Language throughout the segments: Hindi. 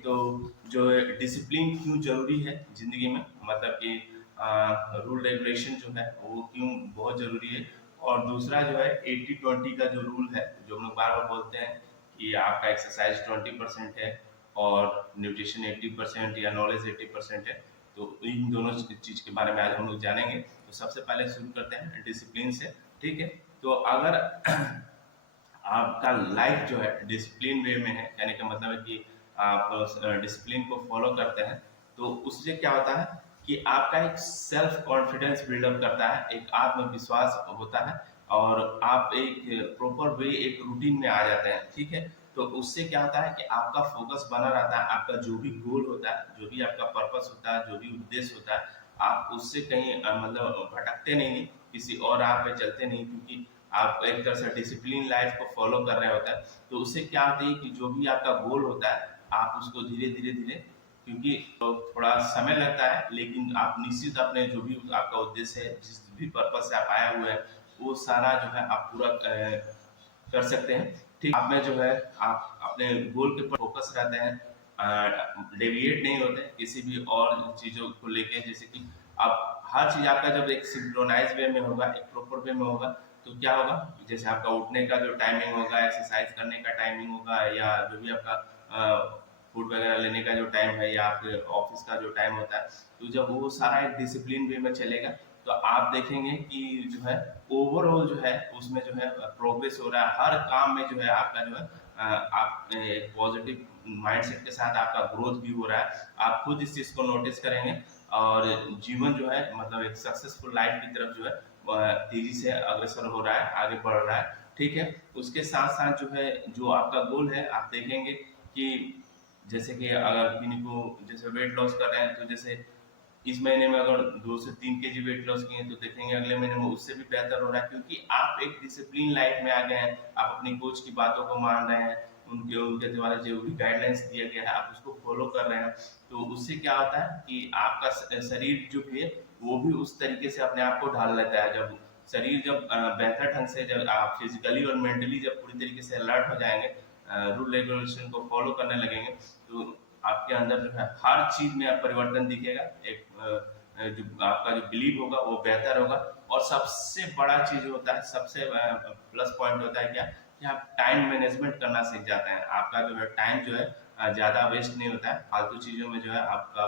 एक तो जो है डिसिप्लिन क्यों ज़रूरी है ज़िंदगी में, मतलब कि रूल रेगुलेशन जो है वो क्यों बहुत ज़रूरी है। और दूसरा जो है 80-20 का जो रूल है, जो हम लोग बार बार बोलते हैं कि आपका एक्सरसाइज 20% है और न्यूट्रिशन 80% या नॉलेज 80% है। तो इन दोनों चीज़ के बारे में आज हम लोग जानेंगे। तो सबसे पहले शुरू करते हैं डिसिप्लिन से। ठीक है, तो अगर आपका लाइफ जो है डिसिप्लिन वे में है, कहने का मतलब है कि आप डिसिप्लिन को फॉलो करते हैं, तो उससे क्या होता है कि आपका एक सेल्फ कॉन्फिडेंस बिल्डअप करता है, एक आत्मविश्वास होता है और आप एक प्रॉपर वे एक रूटीन में आ जाते हैं। ठीक है, तो उससे क्या होता है कि आपका फोकस बना रहता है, आपका जो भी गोल होता है, जो भी आपका पर्पस होता है, जो भी उद्देश्य होता है, आप उससे कहीं मतलब भटकते नहीं, किसी और राह पे चलते नहीं, क्योंकि आप एक तरह से डिसिप्लिन लाइफ को फॉलो कर रहे होते हैं। तो उससे क्या होता है कि जो भी आपका गोल होता है, आप उसको धीरे धीरे धीरे, क्योंकि तो थोड़ा समय लगता है, लेकिन आप निश्चित अपने जो भी आपका उद्देश्य है, जिस भी पर्पज से आप आए हुए हैं, वो सारा जो है आप पूरा कर सकते हैं। ठीक, आप में जो है आप अपने गोल के ऊपर फोकस रहते हैं, डेविएट नहीं होते किसी भी और चीज़ों को लेके। जैसे कि आप हर चीज़ आपका जब एक सिंक्रोनाइज वे में होगा, एक प्रॉपर वे में होगा, तो क्या होगा, जैसे आपका उठने का जो टाइमिंग होगा, एक्सरसाइज करने का टाइमिंग होगा, या जो भी आपका फूड वगैरह लेने का जो टाइम है, या आपके ऑफिस का जो टाइम होता है, तो जब वो सारा एक डिसिप्लिन वे में चलेगा, तो आप देखेंगे कि जो है ओवरऑल जो है उसमें जो है प्रोग्रेस हो रहा है हर काम में, जो है आपका जो है आप एक पॉजिटिव माइंडसेट के साथ आपका ग्रोथ भी हो रहा है। आप खुद इस चीज़ को नोटिस करेंगे और जीवन जो है मतलब एक सक्सेसफुल लाइफ की तरफ जो है तेजी से अग्रसर हो रहा है, आगे बढ़ रहा है। ठीक है, उसके साथ साथ जो है जो आपका गोल है, आप देखेंगे कि जैसे कि अगर किन्हीं को जैसे वेट लॉस कर रहे हैं, तो जैसे इस महीने में अगर 2 से 3 kg वेट लॉस किए, तो देखेंगे अगले महीने में उससे भी बेहतर हो रहा है, क्योंकि आप एक डिसिप्लिन लाइफ में आ गए हैं। आप अपनी कोच की बातों को मान रहे हैं, उनके उनके द्वारा जो भी गाइडलाइंस दिया गया है आप उसको फॉलो कर रहे हैं। तो उससे क्या होता है कि आपका शरीर जो भी है वो भी उस तरीके से अपने आप को ढाल लेता है। जब शरीर जब बेहतर ढंग से, जब आप फिजिकली और मेंटली जब पूरी तरीके से अलर्ट हो जाएंगे, रूल रेगुलेशन को फॉलो करने लगेंगे, तो आपके अंदर जो है हर चीज में आप परिवर्तन दिखेगा। एक जो आपका जो बिलीव होगा वो बेहतर होगा। और सबसे बड़ा चीज होता है, सबसे प्लस पॉइंट होता है क्या, कि आप टाइम मैनेजमेंट करना सीख जाते हैं। आपका जो है टाइम जो है ज्यादा वेस्ट नहीं होता है, फालतू चीजों में जो है आपका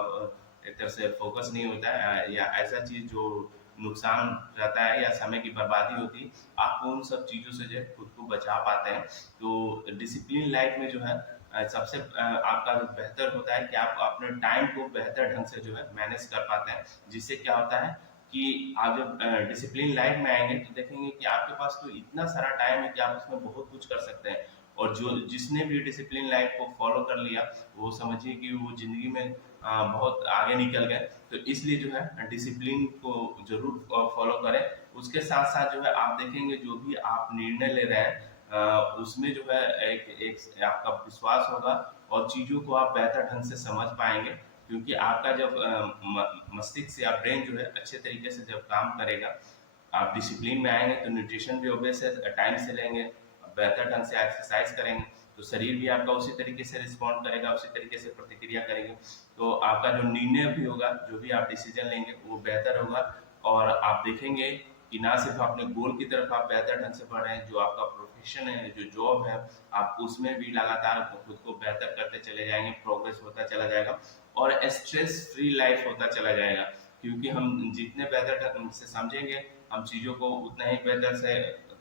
एक तरह से फोकस नहीं होता है, या ऐसा चीज जो नुकसान रहता है या समय की बर्बादी होती है, आप उन सब चीजों से जो है खुद को बचा पाते हैं। तो डिसिप्लिन लाइफ में जो है सबसे आपका जो बेहतर होता है कि आप अपने टाइम को बेहतर ढंग से जो है मैनेज कर पाते हैं। जिससे क्या होता है कि आप जब डिसिप्लिन लाइफ में आएंगे, तो देखेंगे कि आपके पास तो इतना सारा टाइम है कि आप उसमें बहुत कुछ कर सकते हैं। और जो जिसने भी डिसिप्लिन लाइफ को फॉलो कर लिया, वो समझिए कि वो जिंदगी में बहुत आगे निकल गए। तो इसलिए जो है डिसिप्लिन को जरूर फॉलो करें। उसके साथ साथ जो है आप देखेंगे जो भी आप निर्णय ले रहे हैं, उसमें जो है एक आपका विश्वास होगा और चीज़ों को आप बेहतर ढंग से समझ पाएंगे। क्योंकि आपका जब मस्तिष्क या ब्रेन जो है अच्छे तरीके से जब काम करेगा, आप डिसिप्लिन में आएंगे, तो न्यूट्रिशन भी ऑब्वियस है टाइम से लेंगे, बेहतर ढंग से एक्सरसाइज करेंगे, तो शरीर भी आपका उसी तरीके से रिस्पॉन्ड करेगा, उसी तरीके से प्रतिक्रिया करेंगे। तो आपका जो निर्णय भी होगा, जो भी आप डिसीजन लेंगे, वो बेहतर होगा। और आप देखेंगे कि ना सिर्फ अपने गोल की तरफ आप बेहतर ढंग से बढ़ रहे हैं, जो आपका प्रोफेशन है, जो जॉब है, आप उसमें भी लगातार खुद को बेहतर करते चले जाएंगे, प्रोग्रेस होता चला जाएगा और स्ट्रेस फ्री लाइफ होता चला जाएगा। क्योंकि हम जितने बेहतर ढंग से समझेंगे, हम चीज़ों को उतना ही बेहतर से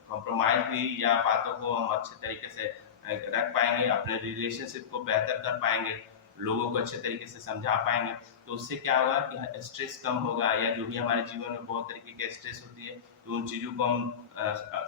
कॉम्प्रोमाइज भी या बातों को हम अच्छे तरीके से रख पाएंगे, अपने रिलेशनशिप को बेहतर कर पाएंगे, लोगों को अच्छे तरीके से समझा पाएंगे। तो उससे क्या होगा कि स्ट्रेस कम होगा, या जो भी हमारे जीवन में बहुत तरीके के स्ट्रेस होती है, तो उन चीज़ों को हम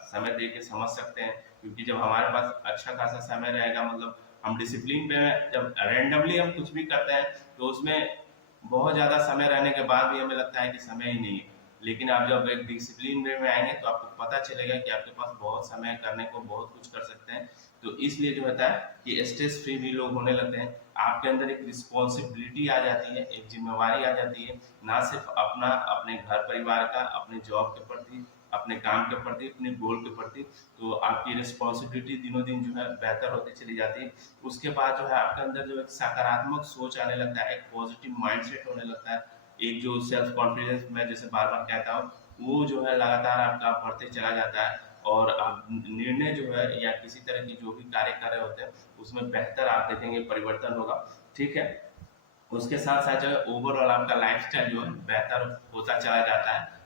समय दे के समझ सकते हैं। क्योंकि जब हमारे पास अच्छा खासा समय रहेगा, मतलब हम डिसिप्लिन पे जब रैंडमली हम कुछ भी करते हैं, तो उसमें बहुत ज़्यादा समय रहने के बाद भी हमें लगता है कि समय ही नहीं है। लेकिन आप जब एक डिसिप्लिन वे में आएंगे, तो आपको पता चलेगा कि आपके पास बहुत समय करने को बहुत कुछ कर सकते हैं। तो इसलिए जो होता है कि स्ट्रेस फ्री भी लोग होने लगते हैं। आपके अंदर एक रिस्पॉन्सिबिलिटी आ जाती है, एक जिम्मेवारी आ जाती है, ना सिर्फ अपना, अपने घर परिवार का, अपने जॉब के प्रति, अपने काम के प्रति, अपने गोल के प्रति, तो आपकी रिस्पॉन्सिबिलिटी दिनों दिन जो है बेहतर होती चली जाती है। उसके बाद जो है आपके अंदर जो एक सकारात्मक सोच आने लगता है, एक पॉजिटिव माइंडसेट होने लगता है, एक जो सेल्फ कॉन्फिडेंस मैं जैसे बार बार कहता हूँ वो जो है लगातार आपका बढ़ते चला जाता है, और आप निर्णय जो है या किसी तरह की जो भी कार्य कर रहे होते हैं उसमें बेहतर आप देखेंगे परिवर्तन होगा। ठीक है, उसके साथ साथ जो है ओवरऑल आपका लाइफस्टाइल जो है बेहतर होता चला जाता है।